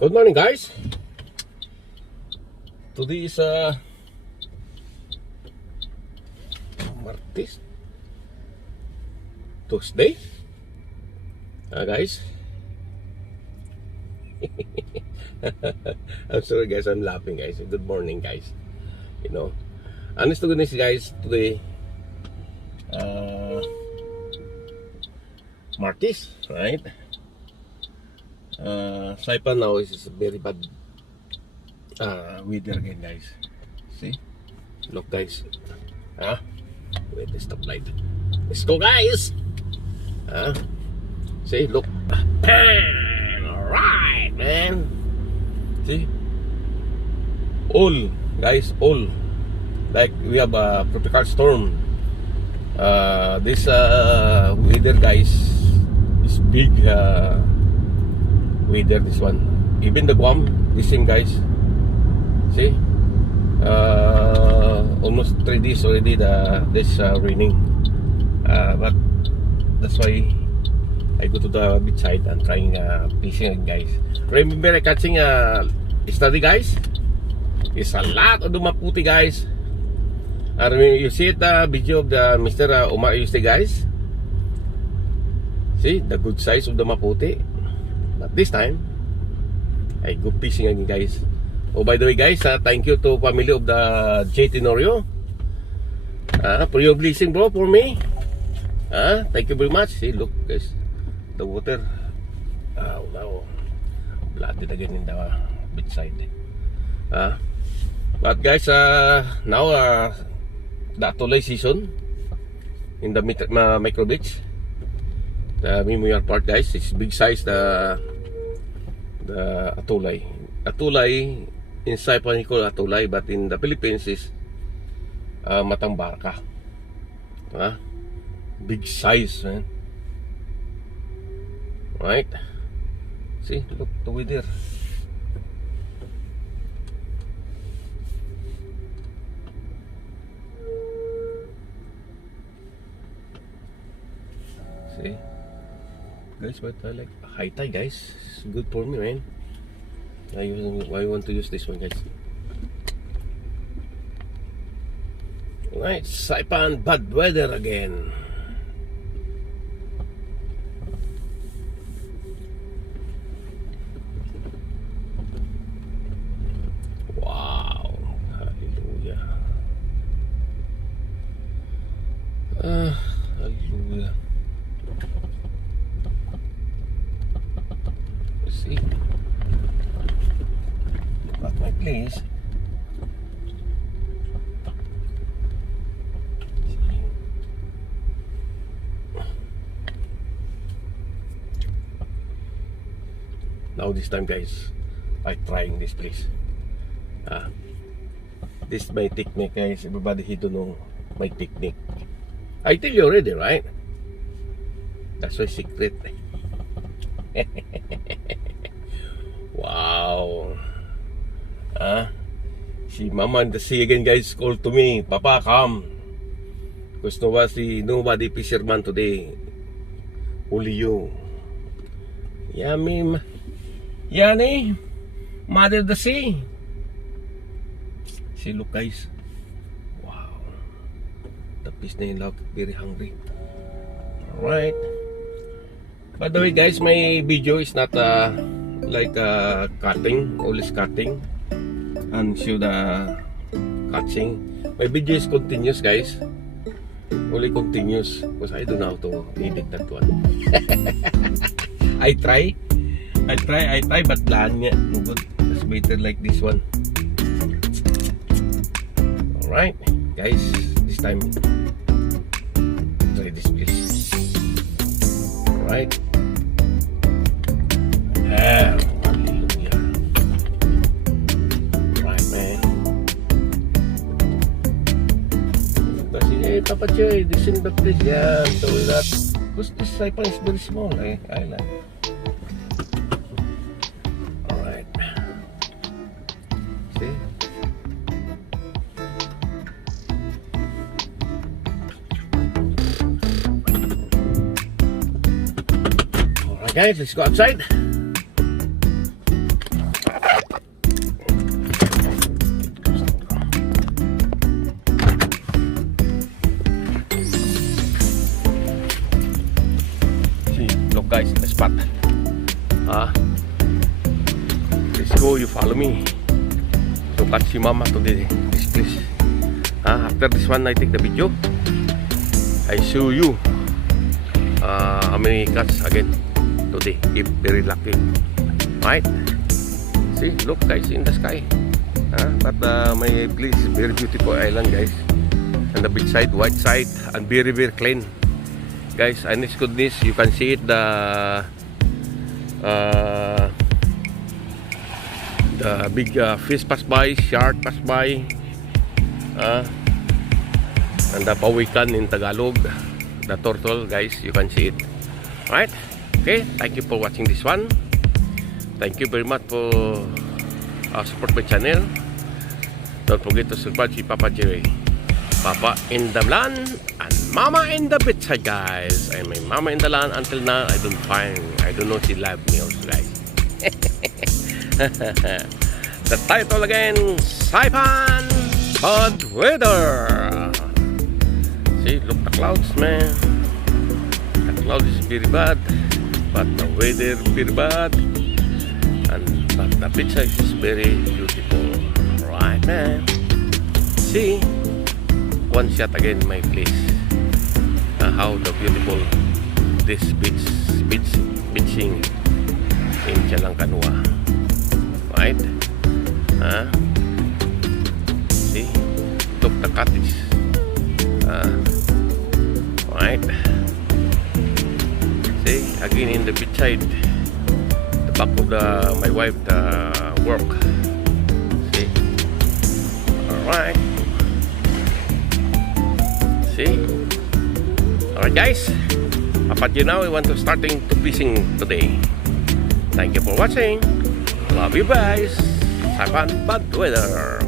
Good morning, guys. Today is Martes, Tuesday. Guys. I'm sorry, guys. I'm laughing, guys. Good morning, guys. You know, honest to goodness, guys. Today, Martes, right? Saipan now is very bad weather again, guys. See, look, guys. Wait, the stoplight. Let's go, guys. See, look. Alright, man. See, all, guys, all. Like we have a tropical storm. This weather, guys, is big. Weather, this one. Even the Guam, the same, guys. See, almost 3 days already this raining. But that's why I go to the beach side and trying fishing, guys. Remember catching study, guys? It's a lot of dumaputi, guys. You see the video of the Mr. Omar Yuste, guys. See the good size of the maputi. But this time, I go fishing again, guys. Oh, by the way, guys, thank you to family of the J. Tenorio for your blessing, bro, for me. Thank you very much. See, look, guys, the water. Oh, now, flooded again in the beach side. But guys, now the atolay season in the micro beach. The Memorial Park, guys, it's big size. The atolay. Atolay in Saipan, you call atolay, but in the Philippines is matang barka. Big size, man. Right? See, look the weather. See, guys, but I like high tide, guys. It's good for me, man. I want to use this one, guys. Right, Saipan, bad weather again. Wow, hallelujah. Hallelujah. See, look at my place. Now this time, guys, I trying this place. This is my technique, guys. Everybody here to know my technique. I tell you already, right? That's my secret. Wow. Si Mama in the sea again, guys, called to me, Papa, come. Because nobody fisherman today. Only you. Yummy. Yani, Mother of the Sea. See, look, guys. Wow. The fish na yung very hungry. Alright. By the way, guys, my video is not like cutting, always cutting and show the catching. My video is continuous, guys. Only continuous because I don't know how to edit that one. I try, but plan niya. No good. It's better like this one. Alright, guys, this time try this, please. Alright. Hallelujah. Right, man. Kasi Papa Joy, disinfect this yan. So that, because this Saipan is very small, island. Alright. See? Alright, guys, let's go outside. spot. Let's go, you follow me. So catch si mama to this place. After this one, I take the video. I show you how many cats again today, if very lucky. Right? See, look guys in the sky. But my place is very beautiful island, guys. And the beach side, white side, and very clean, guys. And it's goodness, you can see it, the big fish pass by, shark pass by, and the pawikan in Tagalog, the turtle, guys, you can see it. Right? Okay, thank you for watching this one. Thank you very much for support my channel. Don't forget to subscribe to Papa Jerry, Papa in the land and Mama in the beachside, guys. And my mama in the land, until now I don't know she love me also, guys. The title again, Saipan, bad weather. See, look the clouds, man. The cloud is very bad, but the weather very bad, but the beach is very beautiful, right, man? See, one shot again my place. How the beautiful this beaching in Jalangkanua, right? See, look the cottage, right? See, again in the beach side, the back of my wife work. See, all right. See, all right, guys. But you know, we want to starting to fishing today. Thank you for watching. Love you guys. Saipan bad weather.